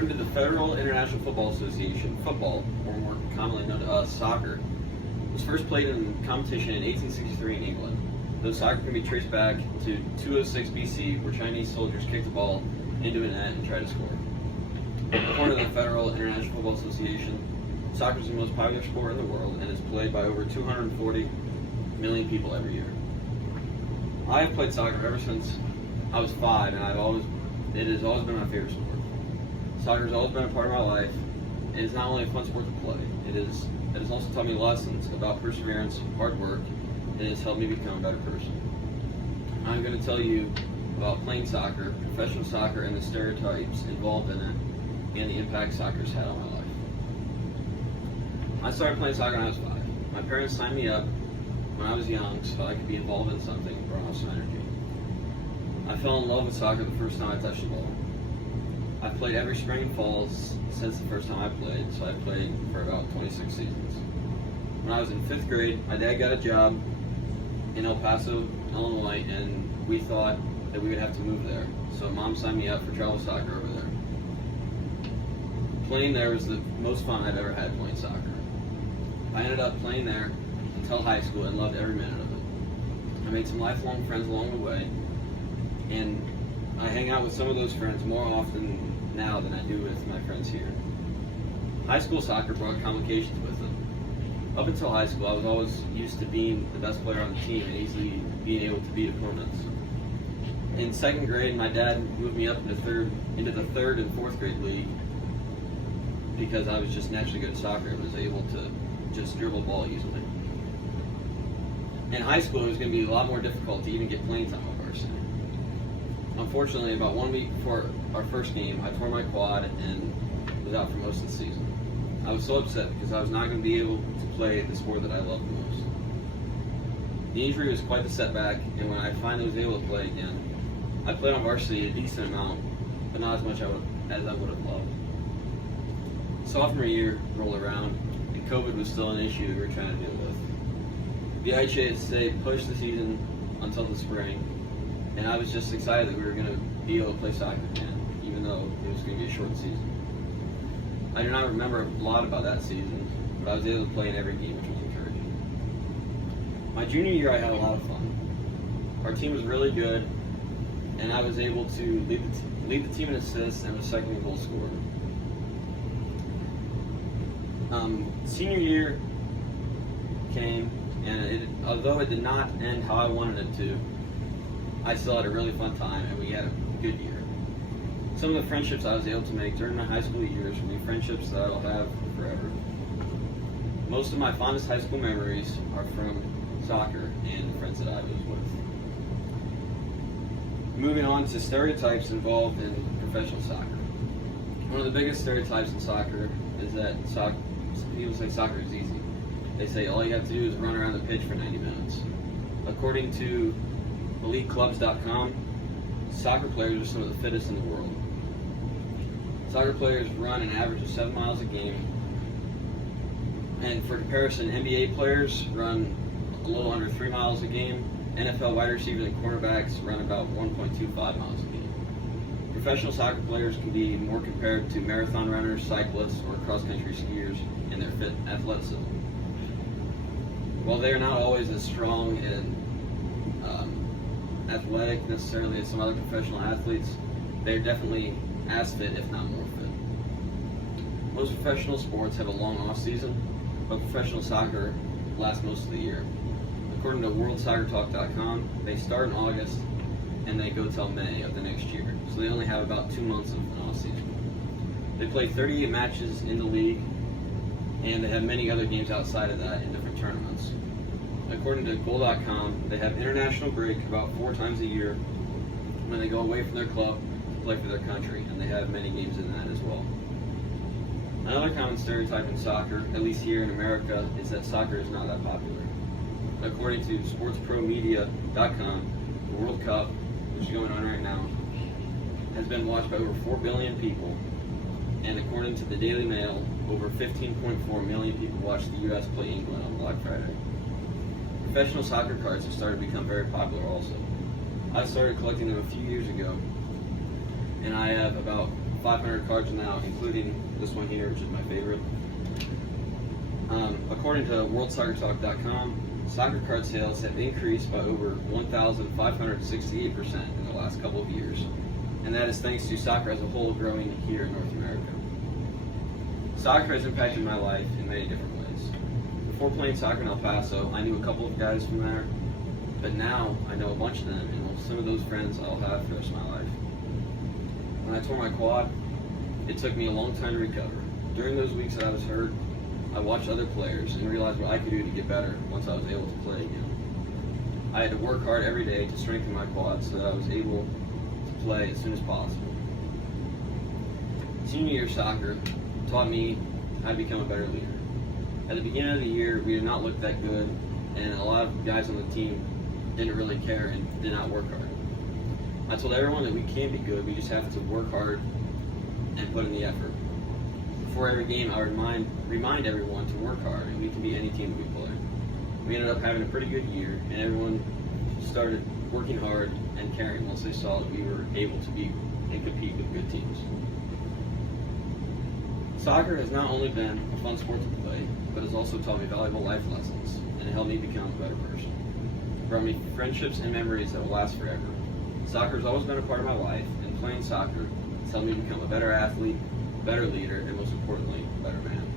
According to the Federal International Football Association, football, or more commonly known to us, soccer, was first played in competition in 1863 in England, though soccer can be traced back to 206 BC, where Chinese soldiers kicked the ball into a net and tried to score. According to the Federal International Football Association, soccer is the most popular sport in the world and is played by over 240 million people every year. I have played soccer ever since I was 5, and it has always been my favorite sport. Soccer has always been a part of my life. It is not only a fun sport to play, it has also taught me lessons about perseverance, hard work, and it has helped me become a better person. I'm going to tell you about playing soccer, professional soccer, and the stereotypes involved in it, and the impact soccer has had on my life. I started playing soccer when I was 5. My parents signed me up when I was young so I could be involved in something and burn off some energy. I fell in love with soccer the first time I touched the ball. I've played every spring and fall since the first time I played, so I played for about 26 seasons. When I was in 5th grade, my dad got a job in El Paso, Illinois, and we thought that we would have to move there. So Mom signed me up for travel soccer over there. Playing there was the most fun I've ever had playing soccer. I ended up playing there until high school and loved every minute of it. I made some lifelong friends along the way, and I hang out with some of those friends more often now than I do with my friends here. High school soccer brought complications with it. Up until high school, I was always used to being the best player on the team and easily being able to beat opponents. In 2nd grade, my dad moved me up into the 3rd and 4th grade league because I was just naturally good at soccer and was able to just dribble a ball easily. In high school, it was going to be a lot more difficult to even get playing time on varsity. Unfortunately, about 1 week before our first game, I tore my quad and was out for most of the season. I was so upset because I was not going to be able to play the sport that I loved the most. The injury was quite the setback, and when I finally was able to play again, I played on varsity a decent amount, but not as much as I would have loved. Sophomore year rolled around, and COVID was still an issue we were trying to deal with. The IHSA pushed the season until the spring, and I was just excited that we were going to be able to play soccer again, even though it was going to be a short season. I do not remember a lot about that season, but I was able to play in every game, which was encouraging. My junior year, I had a lot of fun. Our team was really good, and I was able to lead the team in assists and was second in goal scorer. Senior year came, and although it did not end how I wanted it to, I still had a really fun time, and we had a good year. Some of the friendships I was able to make during my high school years will be friendships that I'll have forever. Most of my fondest high school memories are from soccer and the friends that I was with. Moving on to stereotypes involved in professional soccer. One of the biggest stereotypes in soccer is that people say soccer is easy. They say all you have to do is run around the pitch for 90 minutes. According to EliteClubs.com, soccer players are some of the fittest in the world. Soccer players run an average of 7 miles a game. And for comparison, NBA players run a little under 3 miles a game. NFL wide receivers and quarterbacks run about 1.25 miles a game. Professional soccer players can be more compared to marathon runners, cyclists, or cross-country skiers in their fit athleticism. While they are not always as strong and athletic necessarily as some other professional athletes, they're definitely as fit, if not more fit. Most professional sports have a long off-season, but professional soccer lasts most of the year. According to WorldSoccerTalk.com, they start in August and they go till May of the next year, so they only have about 2 months of an off-season. They play 38 matches in the league, and they have many other games outside of that in different tournaments. According to Goal.com, they have international break about 4 times a year when they go away from their club to play for their country, and they have many games in that as well. Another common stereotype in soccer, at least here in America, is that soccer is not that popular. According to SportsProMedia.com, the World Cup, which is going on right now, has been watched by over 4 billion people, and according to the Daily Mail, over 15.4 million people watched the U.S. play England on Black Friday. Professional soccer cards have started to become very popular also. I started collecting them a few years ago, and I have about 500 cards now, including this one here, which is my favorite. According to WorldSoccerTalk.com, soccer card sales have increased by over 1,568% in the last couple of years, and that is thanks to soccer as a whole growing here in North America. Soccer has impacted my life in many different ways. Before playing soccer in El Paso, I knew a couple of guys from there, but now I know a bunch of them, and some of those friends I'll have for the rest of my life. When I tore my quad, it took me a long time to recover. During those weeks that I was hurt, I watched other players and realized what I could do to get better once I was able to play again. I had to work hard every day to strengthen my quad so that I was able to play as soon as possible. Senior year soccer taught me how to become a better leader. At the beginning of the year, we did not look that good, and a lot of guys on the team didn't really care and did not work hard. I told everyone that we can be good, we just have to work hard and put in the effort. Before every game, I remind everyone to work hard, and we can beat any team that we play. We ended up having a pretty good year, and everyone started working hard and caring once they saw that we were able to be and compete with good teams. Soccer has not only been a fun sport to play, but has also taught me valuable life lessons, and it helped me become a better person. It brought me friendships and memories that will last forever. Soccer has always been a part of my life, and playing soccer has helped me become a better athlete, better leader, and most importantly, a better man.